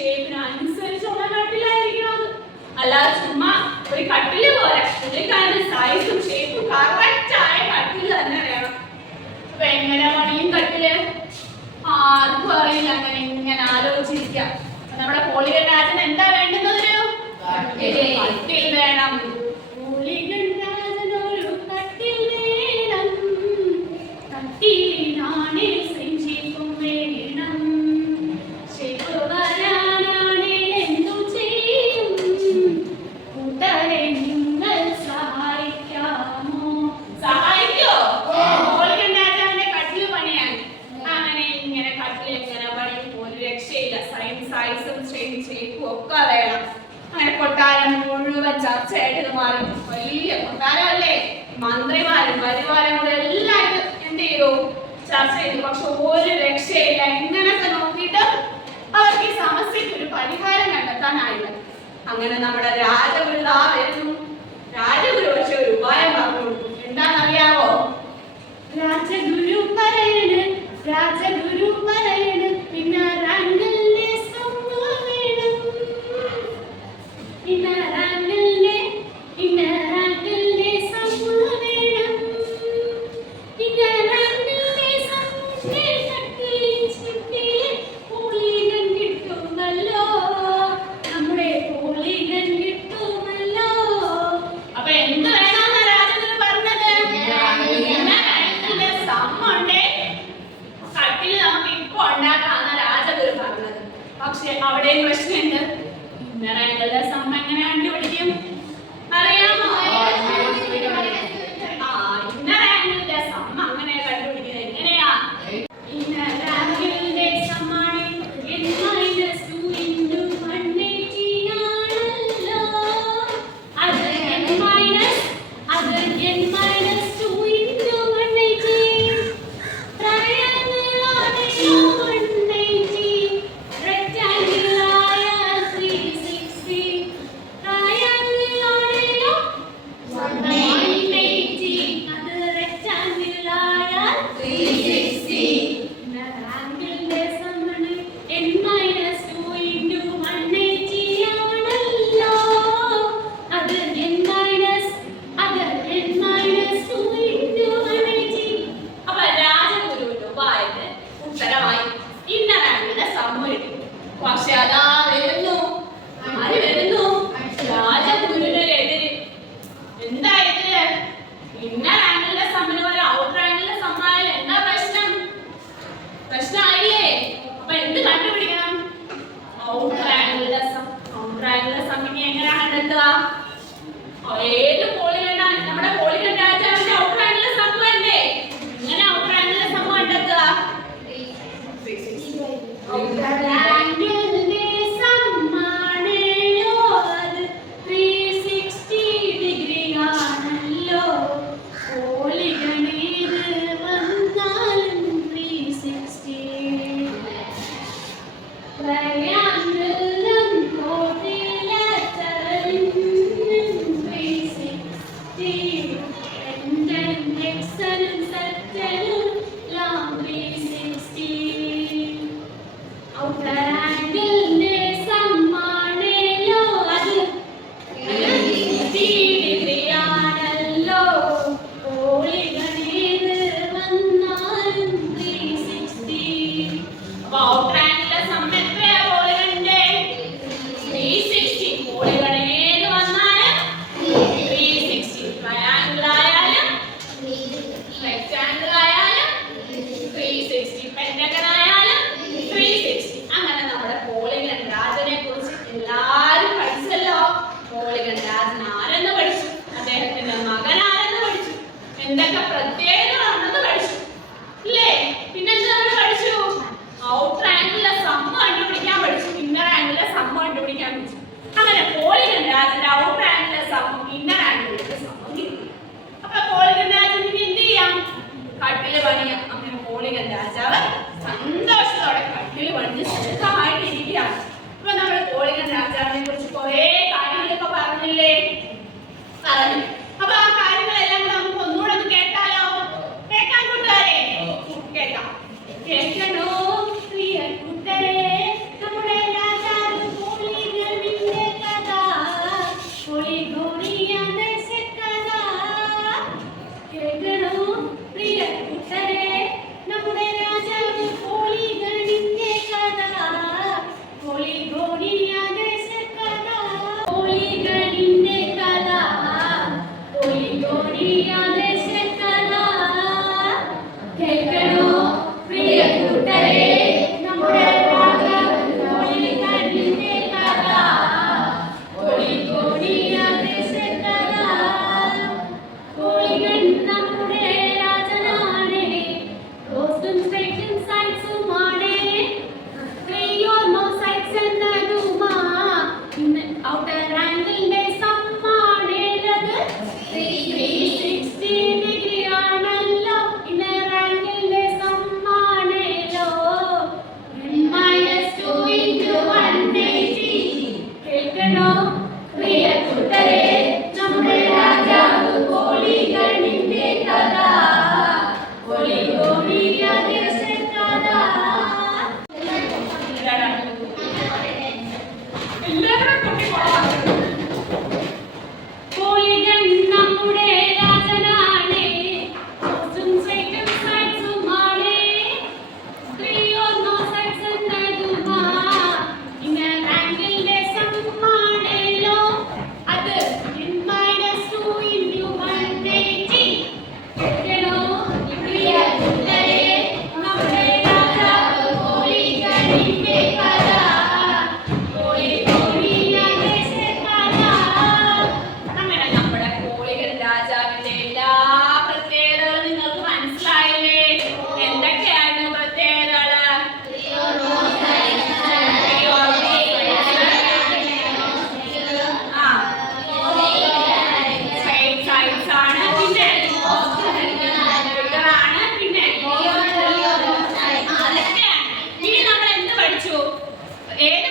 ഷേപ്പിന് അനുസരിച്ചുള്ള കട്ടിലായിരിക്കണം. അല്ലാതെ ചുമ്മാ ഒരു കട്ടില് പോലെ പുള്ളിക്കാരന്റെ സൈസും ഷേപ്പും കറക്റ്റ് ആയ കട്ടില് തന്നെ വേണം. അപ്പൊ എങ്ങനെ പണിയും കട്ടില് ആർക്കും അറിയില്ല. അങ്ങനെ ഇങ്ങനെ ആലോചിച്ചിരിക്കാം. നമ്മുടെ പോളിഗൺ രാജൻ എന്താ വേണ്ടുന്നത്? കട്ടിൽ വേണം. പോളിഗൺ രാജൻ ഒരു കട്ടിൽ വേണം. കട്ടിലിനാണ് ഷേപ്പും വേണം. ഷേപ്പ് വരാനാണ് എന്തു ചെയ്യും? കൂട്ടരെ നിങ്ങൾ സഹായിക്കാമോ? സഹായിക്കോ? പോളിഗൺ രാജാവിന്റെ കട്ടിൽ പണിയാൻ. അങ്ങനെ ഇങ്ങനെ കട്ടിൽ ഇങ്ങനെ പണിയും ഒരു രക്ഷയില്ല. സൈസും ഷേപ്പും ഒക്കെ വേണം. അങ്ങനെ കൊട്ടാരം മുഴുവൻ ചർച്ചയായിട്ട് ഇത് മാറി. വലിയ കൊട്ടാരമല്ലേ? മന്ത്രിമാരും പരിവാരം കൂടെ എല്ലാം ഇത് എന്ത് ചെയ്തു? ചർച്ച ചെയ്തു. പക്ഷെ ഒരു രക്ഷയില്ല. ഇങ്ങനൊക്കെ നോക്കിയിട്ട് അവർക്ക് ഈ സമസ്യക്ക് ഒരു പരിഹാരം കണ്ടെത്താനായില്ല. അങ്ങനെ നമ്മുടെ രാജഗുരു വരുന്നു. രാജഗുരു പക്ഷെ ഒരു ഉപായം പറഞ്ഞു കൊടുത്തു. എന്താണെന്നറിയാവോ? രാജഗുരു പറയണ് പിന്നെ പക്ഷെ അവിടെ പ്രശ്നമുണ്ട്. ഇന്നറാങ്കുകളുടെ സമ്മ എങ്ങനെ കണ്ടുപിടിക്കും? അറിയാമോ? ഇന്നറാങ്കുകളുടെ സമ്മ അങ്ങനെ കണ്ടുപിടിക്കുന്നത് എങ്ങനെയാ? ഇന്നറാങ്കുകളുടെ സമ്മാണ് n-2 into 180 ആണല്ലോ. അത് n-2 into 180. ട്രയാങ്കിൾ ആണല്ലോ 180. പക്ഷെ അതാ വരുന്നു. ആര് വരുന്നു? രാജഗുരുവിനെതിരെ. എന്താ എതിര്? ഇന്നർ ആംഗിളിന്റെ സമ്മിന് പോലെ ഔട്ടർ ആംഗിളിന്റെ സമ്മാനം എന്താ പ്രശ്നം? പ്രശ്നമായില്ലേ? അപ്പൊ എന്ത് കണ്ടുപിടിക്കണം? ഔട്ടർ ആംഗിളിന്റെ സമ്മിനെ എങ്ങനെയാ കണ്ടെത്തുക? ഏത് പോളിഗൺ? നമ്മുടെ പോളിഗൺ രാജാവിന്റെ ഔട്ടർ ആംഗിളിന്റെ സമ്മ അല്ലേ? എങ്ങനെ ഔട്ടർ ആംഗിളിന്റെ സമ്മ കണ്ടെത്തുക? എന്തൊക്കെ പ്രത്യേകതകളാണെന്ന് പഠിച്ചു ഇല്ലേ? പിന്നെന്താ പഠിച്ചു? ഔട്ടർ ആംഗിളിലെ സമ്മ കണ്ടുപിടിക്കാൻ പഠിച്ചു. ഇന്നർ ആംഗിളിലെ സമ്മ കണ്ടുപിടിക്കാൻ പഠിച്ചു. അങ്ങനെ പോളിഗൺ രാജന്റെ ഔട്ടർ ആംഗിളിലെ സമ്മ ഇന്നർ ആംഗിളിലെ സമ്മ കിട്ടി. അപ്പൊ പോളിഗൺ രാജന് എന്ത് ചെയ്യാം? കട്ടില് പണിയാം. അങ്ങനെ പോളിഗൺ രാജാവ് സന്തോഷത്തോടെ കട്ടില് പണിഞ്ഞ് സുഖമായിട്ടിരിക്കുകയാണ്. അപ്പൊ നമ്മൾ പോളിഗൺ രാജാവിനെ കുറിച്ച് കുറെ കാര്യങ്ങളൊക്കെ പറഞ്ഞില്ലേ? പറഞ്ഞു. അപ്പൊ ആ കാര്യങ്ങളെല്ലാം നമുക്ക് ഒന്നുകൂടെ ഒന്ന് കേട്ടാലോ? കേൾക്കാൻ കൂട്ടുകാരെ? കേൾക്കാം. കേൾക്കണോ പ്രിയ കൂട്ടരെ? നമ്മുടെ രാജാവ് ഏത്